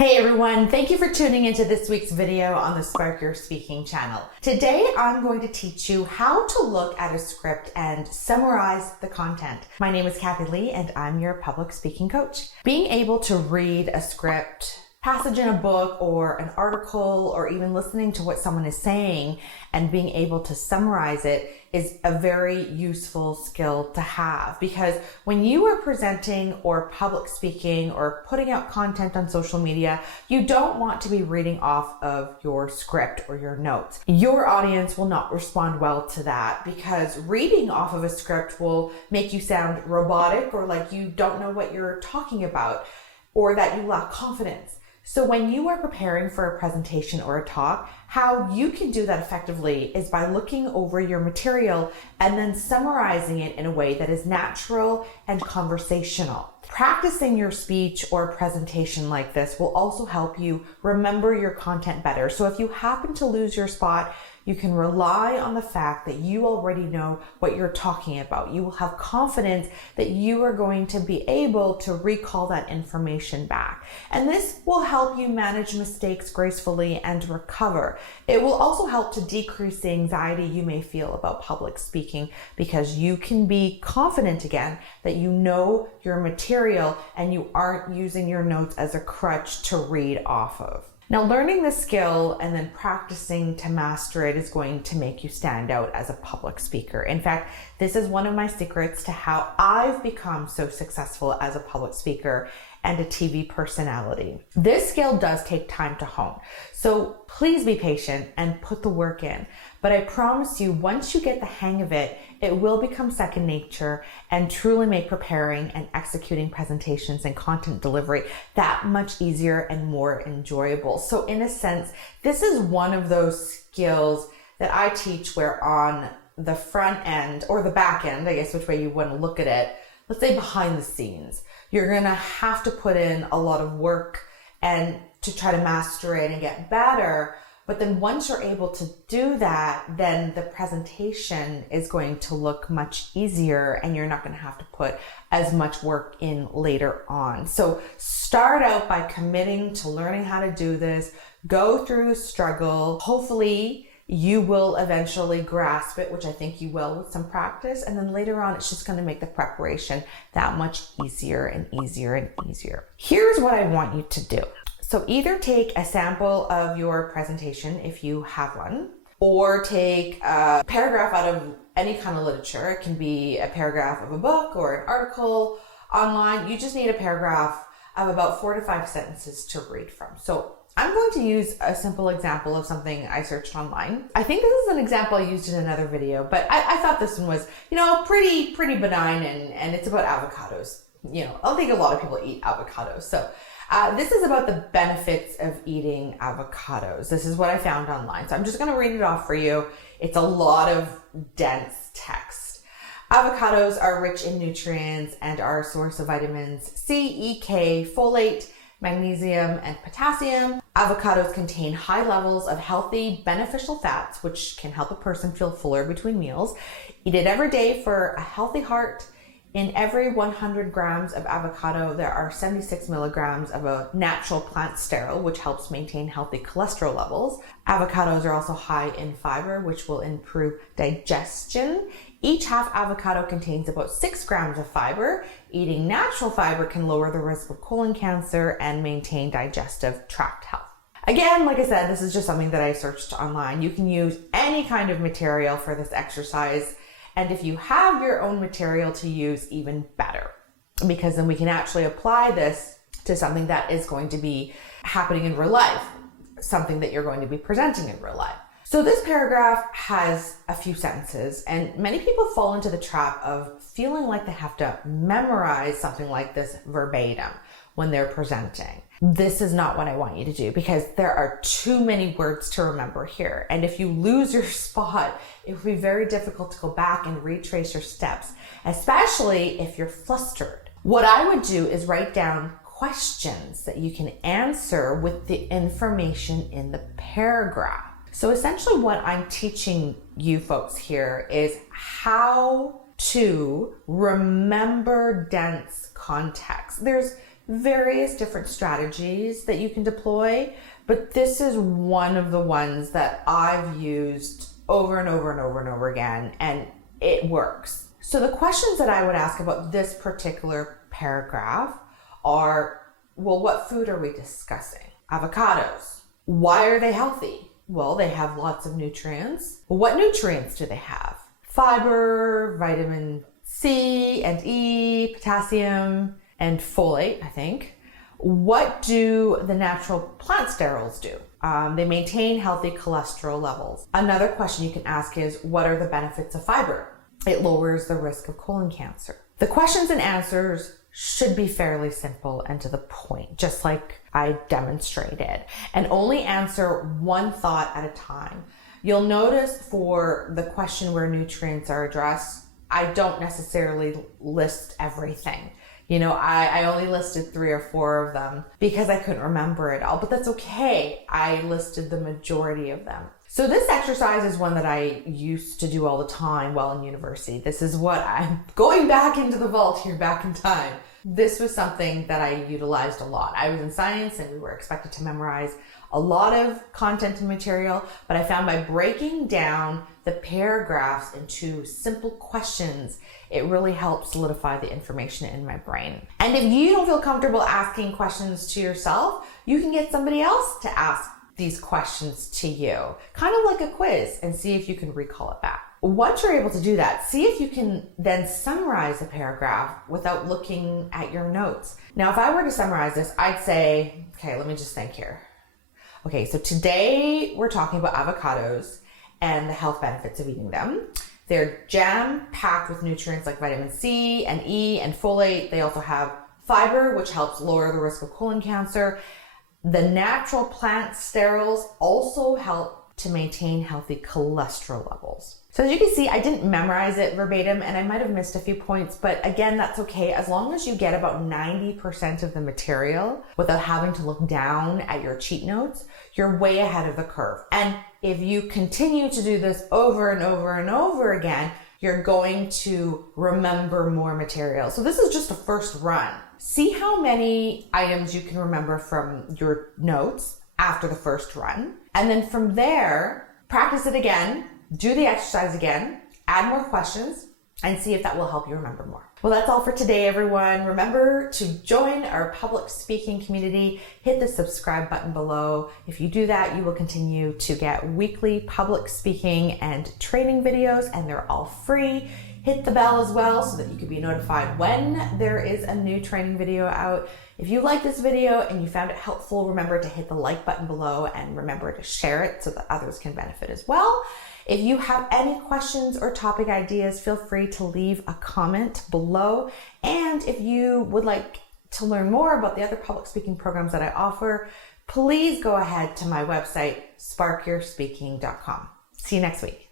Hey everyone, thank you for tuning into this week's video on the Spark Your Speaking channel. Today I'm going to teach you how to look at a script and summarize the content. My name is Kathy Lee and I'm your public speaking coach. Being able to read a script, passage in a book or an article, or even listening to what someone is saying and being able to summarize it is a very useful skill to have, because when you are presenting or public speaking or putting out content on social media, you don't want to be reading off of your script or your notes. Your audience will not respond well to that, because reading off of a script will make you sound robotic or like you don't know what you're talking about, or that you lack confidence. So when you are preparing for a presentation or a talk, how you can do that effectively is by looking over your material and then summarizing it in a way that is natural and conversational. Practicing your speech or presentation like this will also help you remember your content better. So if you happen to lose your spot, you can rely on the fact that you already know what you're talking about. You will have confidence that you are going to be able to recall that information back. And this will help you manage mistakes gracefully and recover. It will also help to decrease the anxiety you may feel about public speaking, because you can be confident again that you know your material and you aren't using your notes as a crutch to read off of. Now, learning this skill and then practicing to master it is going to make you stand out as a public speaker. In fact, this is one of my secrets to how I've become so successful as a public speaker and a TV personality. This skill does take time to hone, so please be patient and put the work in. But I promise you, once you get the hang of it, it will become second nature and truly make preparing and executing presentations and content delivery that much easier and more enjoyable. So in a sense, this is one of those skills that I teach where on the front end, or the back end, I guess which way you want to look at it, let's say behind the scenes, you're going to have to put in a lot of work and to try to master it and get better. But then once you're able to do that, then the presentation is going to look much easier and you're not going to have to put as much work in later on. So start out by committing to learning how to do this, go through the struggle. Hopefully you will eventually grasp it, which I think you will with some practice. And then later on, it's just going to make the preparation that much easier and easier and easier. Here's what I want you to do. So either take a sample of your presentation if you have one, or take a paragraph out of any kind of literature. It can be a paragraph of a book or an article online. You just need a paragraph of about 4 to 5 sentences to read from. So I'm going to use a simple example of something I searched online. I think this is an example I used in another video, but I thought this one was, pretty benign, and it's about avocados. I think a lot of people eat avocados. So this is about the benefits of eating avocados. This is what I found online. So I'm just going to read it off for you. It's a lot of dense text. Avocados are rich in nutrients and are a source of vitamins C, E, K, folate, magnesium, and potassium. Avocados contain high levels of healthy, beneficial fats, which can help a person feel fuller between meals. Eat it every day for a healthy heart. In every 100 grams of avocado, there are 76 milligrams of a natural plant sterol, which helps maintain healthy cholesterol levels. Avocados are also high in fiber, which will improve digestion. Each half avocado contains about 6 grams of fiber. Eating natural fiber can lower the risk of colon cancer and maintain digestive tract health. Again, like I said, this is just something that I searched online. You can use any kind of material for this exercise. And if you have your own material to use, even better, because then we can actually apply this to something that is going to be happening in real life, something that you're going to be presenting in real life. So this paragraph has a few sentences, and many people fall into the trap of feeling like they have to memorize something like this verbatim when they're presenting. This is not what I want you to do, because there are too many words to remember here. And if you lose your spot, it will be very difficult to go back and retrace your steps, especially if you're flustered. What I would do is write down questions that you can answer with the information in the paragraph. So essentially what I'm teaching you folks here is how to remember dense context. There's various different strategies that you can deploy, but this is one of the ones that I've used over and over and over and over again, and it works. So the questions that I would ask about this particular paragraph are, well, what food are we discussing? Avocados. Why are they healthy? Well, they have lots of nutrients. What nutrients do they have? Fiber, vitamin C and E, potassium, and folate, I think. What do the natural plant sterols do? They maintain healthy cholesterol levels. Another question you can ask is, what are the benefits of fiber? It lowers the risk of colon cancer. The questions and answers should be fairly simple and to the point, just like I demonstrated, and only answer one thought at a time. You'll notice for the question where nutrients are addressed, I don't necessarily list everything. I only listed 3 or 4 of them because I couldn't remember it all, but that's okay. I listed the majority of them. So this exercise is one that I used to do all the time while in university. This is what I'm going back into the vault here, back in time. This was something that I utilized a lot. I was in science and we were expected to memorize a lot of content and material, but I found by breaking down the paragraphs into simple questions, it really helped solidify the information in my brain. And if you don't feel comfortable asking questions to yourself, you can get somebody else to ask these questions to you, kind of like a quiz, and see if you can recall it back. Once you're able to do that, see if you can then summarize the paragraph without looking at your notes. Now, if I were to summarize this, I'd say, okay, let me just think here. Okay, so today we're talking about avocados and the health benefits of eating them. They're jam-packed with nutrients like vitamin C and E and folate. They also have fiber, which helps lower the risk of colon cancer. The natural plant sterols also help to maintain healthy cholesterol levels. So as you can see, I didn't memorize it verbatim and I might have missed a few points, but again, that's okay. As long as you get about 90% of the material without having to look down at your cheat notes, you're way ahead of the curve. And if you continue to do this over and over and over again, you're going to remember more material. So this is just a first run. See how many items you can remember from your notes after the first run. And then from there, practice it again, do the exercise again, add more questions, and see if that will help you remember more. Well, that's all for today, everyone. Remember to join our public speaking community. Hit the subscribe button below. If you do that, you will continue to get weekly public speaking and training videos, and they're all free. Hit the bell as well so that you can be notified when there is a new training video out. If you like this video and you found it helpful, remember to hit the like button below and remember to share it so that others can benefit as well. If you have any questions or topic ideas, feel free to leave a comment below. And if you would like to learn more about the other public speaking programs that I offer, please go ahead to my website, sparkyourspeaking.com. See you next week.